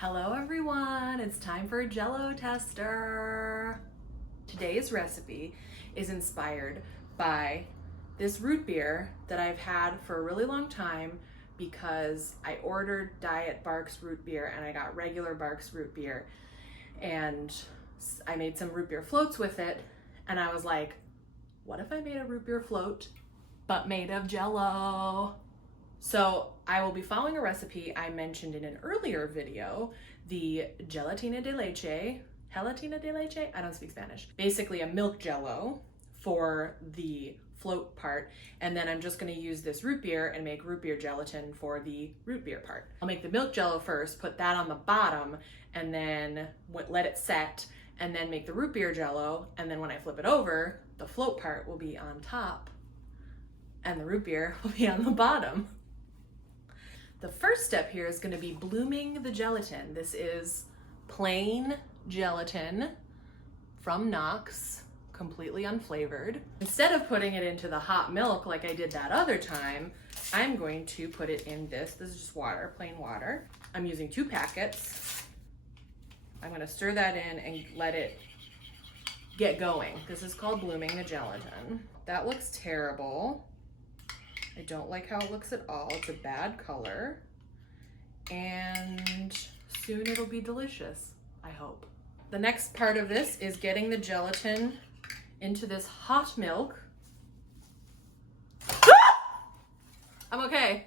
Hello everyone, it's time for a Jello tester. Today's recipe is inspired by this root beer that I've had for a really long time because I ordered Diet Barks root beer and I got regular Barks root beer, and I made some root beer floats with it, and I was like, what if I made a root beer float but made of Jello? So I will be following a recipe I mentioned in an earlier video, the Gelatina de leche, Gelatina de leche? I don't speak Spanish. Basically a milk Jello for the float part, and then I'm just gonna use this root beer and make root beer gelatin for the root beer part. I'll make the milk Jello first, put that on the bottom, and then let it set, and then make the root beer Jello, and then when I flip it over, the float part will be on top, and the root beer will be on the bottom. The first step here is going to be blooming the gelatin. This is plain gelatin from Knox, completely unflavored. Instead of putting it into the hot milk like I did that other time, I'm going to put it in this. This is just water, plain water. I'm using 2 packets. I'm going to stir that in and let it get going. This is called blooming the gelatin. That looks terrible. I don't like how it looks at all. It's a bad color. And soon it'll be delicious, I hope. The next part of this is getting the gelatin into this hot milk. I'm okay.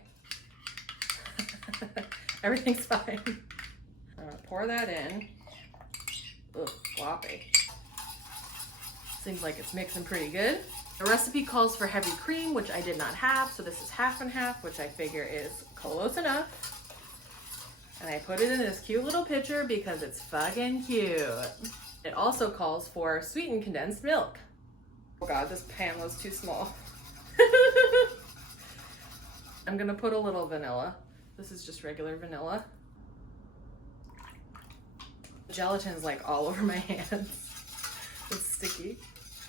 Everything's fine. I'm gonna pour that in. Ugh, floppy. Seems like it's mixing pretty good. The recipe calls for heavy cream, which I did not have, so this is half and half, which I figure is close enough. And I put it in this cute little pitcher because it's fucking cute. It also calls for sweetened condensed milk. Oh God, this pan was too small. I'm gonna put a little vanilla. This is just regular vanilla. The gelatin's like all over my hands. It's sticky.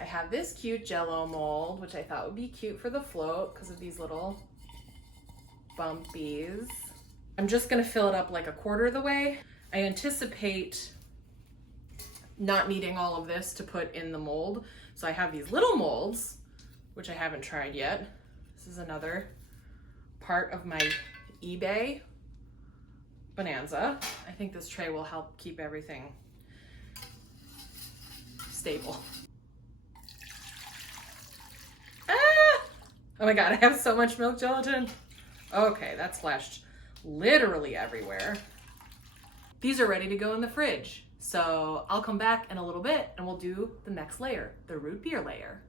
I have this cute Jello mold, which I thought would be cute for the float because of these little bumpies. I'm just gonna fill it up like a quarter of the way. I anticipate not needing all of this to put in the mold. So I have these little molds, which I haven't tried yet. This is another part of my eBay bonanza. I think this tray will help keep everything stable. Oh my God, I have so much milk gelatin. Okay, that splashed literally everywhere. These are ready to go in the fridge. So I'll come back in a little bit and we'll do the next layer, the root beer layer.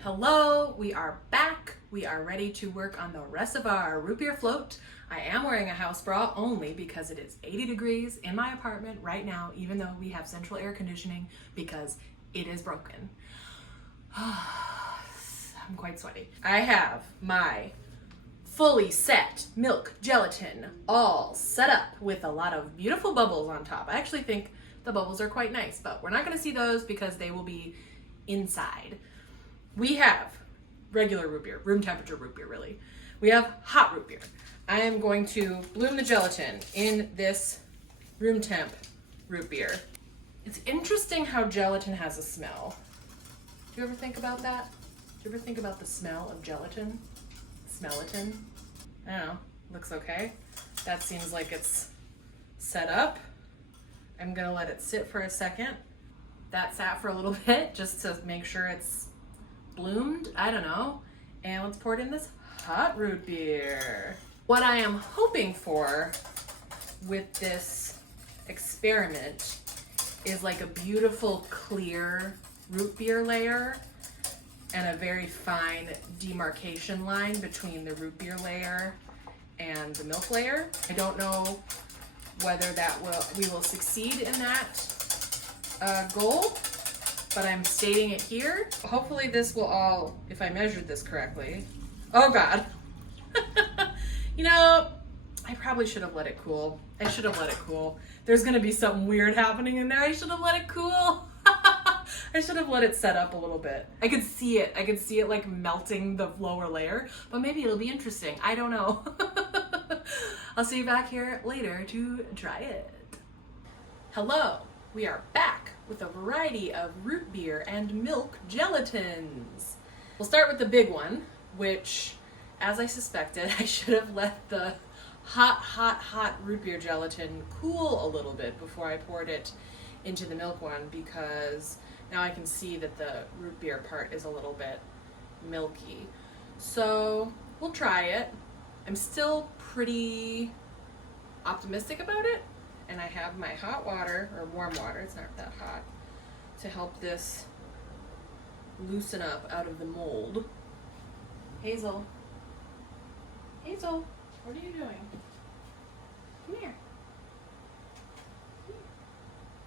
Hello, we are back. We are ready to work on the rest of our root beer float. I am wearing a house bra only because it is 80 degrees in my apartment right now, even though we have central air conditioning because it is broken. I'm quite sweaty. I have my fully set milk gelatin all set up with a lot of beautiful bubbles on top. I actually think the bubbles are quite nice, but we're not gonna see those because they will be inside. We have regular root beer, room temperature root beer really. We have hot root beer. I am going to bloom the gelatin in this room temp root beer. It's interesting how gelatin has a smell. Do you ever think about that? Do you ever think about the smell of gelatin? Smellitin? I don't know, looks okay. That seems like it's set up. I'm gonna let it sit for a second. That sat for a little bit just to make sure it's bloomed, I don't know. And let's pour it in this hot root beer. What I am hoping for with this experiment is like a beautiful clear root beer layer and a very fine demarcation line between the root beer layer and the milk layer. I don't know whether we will succeed in that goal, but I'm stating it here. Hopefully this will all, if I measured this correctly. Oh God. You know, I probably should have let it cool. I should have let it cool. There's gonna be something weird happening in there. I should have let it cool. I should have let it set up a little bit. I could see it. I could see it like melting the lower layer, but maybe it'll be interesting. I don't know. I'll see you back here later to try it. Hello, we are back with a variety of root beer and milk gelatins. We'll start with the big one, which, as I suspected, I should have let the hot root beer gelatin cool a little bit before I poured it into the milk one, because now I can see that the root beer part is a little bit milky. So we'll try it. I'm still pretty optimistic about it, and I have my hot water, or warm water, it's not that hot, to help this loosen up out of the mold. Hazel, what are you doing? Come here.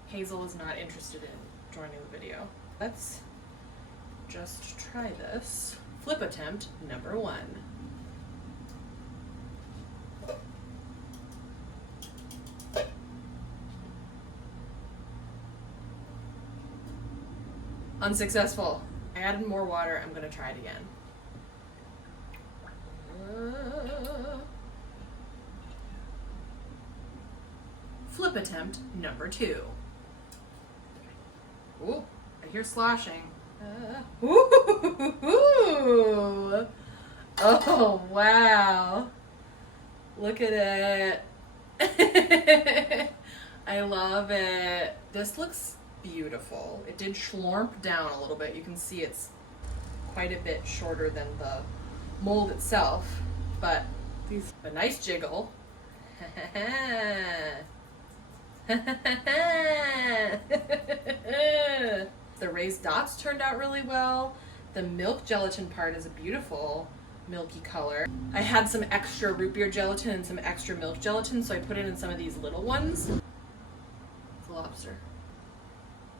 Hazel is not interested in joining the video. Let's just try this. Flip attempt number 1. Unsuccessful. I added more water. I'm gonna try it again. Flip attempt number 2. Ooh, I hear sloshing. Ooh. Oh, wow. Look at it. I love it. This looks beautiful. It did schlorp down a little bit. You can see it's quite a bit shorter than the mold itself, but a nice jiggle. The raised dots turned out really well. The milk gelatin part is a beautiful milky color. I had some extra root beer gelatin and some extra milk gelatin, so I put it in some of these little ones. It's a lobster.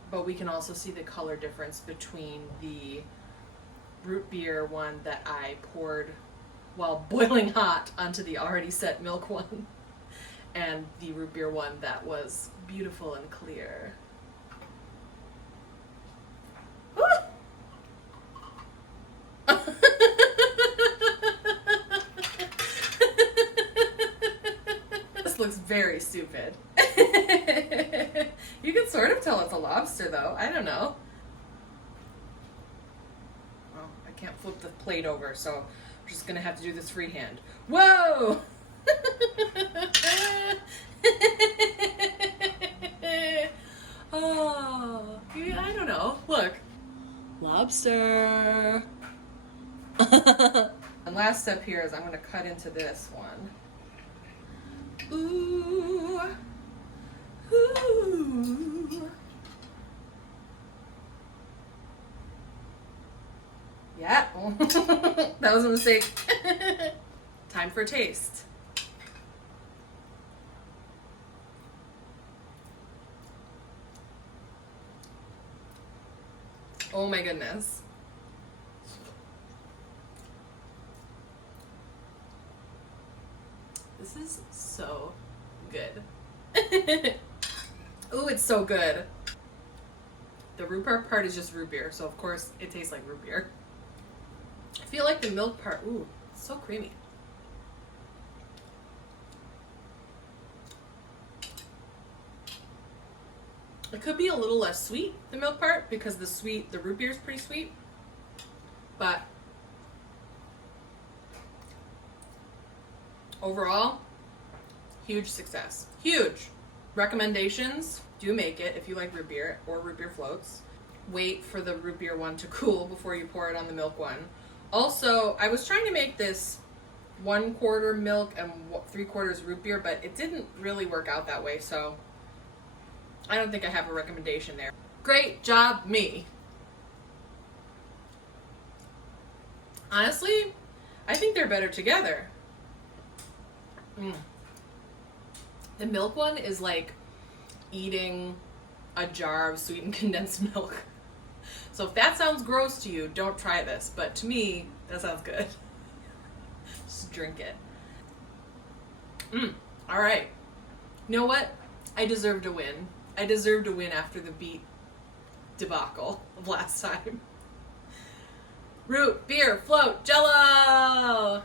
But we can also see the color difference between the root beer one that I poured while boiling hot onto the already set milk one, and the root beer one that was beautiful and clear. This looks very stupid. You can sort of tell it's a lobster though. I don't know. Well, I can't flip the plate over, so I'm just gonna have to do this freehand. Whoa! Oh, I don't know. Look. Lobster. And last step here is I'm going to cut into this one. Ooh. Ooh. Yeah. That was a mistake. Time for a taste. Oh my goodness. This is so good. Ooh, it's so good. The root beer part is just root beer, so of course it tastes like root beer. I feel like the milk part, ooh, it's so creamy. It could be a little less sweet, the milk part, because the root beer is pretty sweet. But overall, huge success. Huge. Recommendations, do make it if you like root beer or root beer floats. Wait for the root beer one to cool before you pour it on the milk one. Also, I was trying to make this 1/4 milk and 3/4 root beer, but it didn't really work out that way, so I don't think I have a recommendation there. Great job, me. Honestly, I think they're better together. The milk one is like eating a jar of sweetened condensed milk. So if that sounds gross to you, don't try this. But to me, that sounds good. Just drink it. All right. You know what? I deserve to win. I deserve to win after the beet debacle of last time. Root beer float Jello!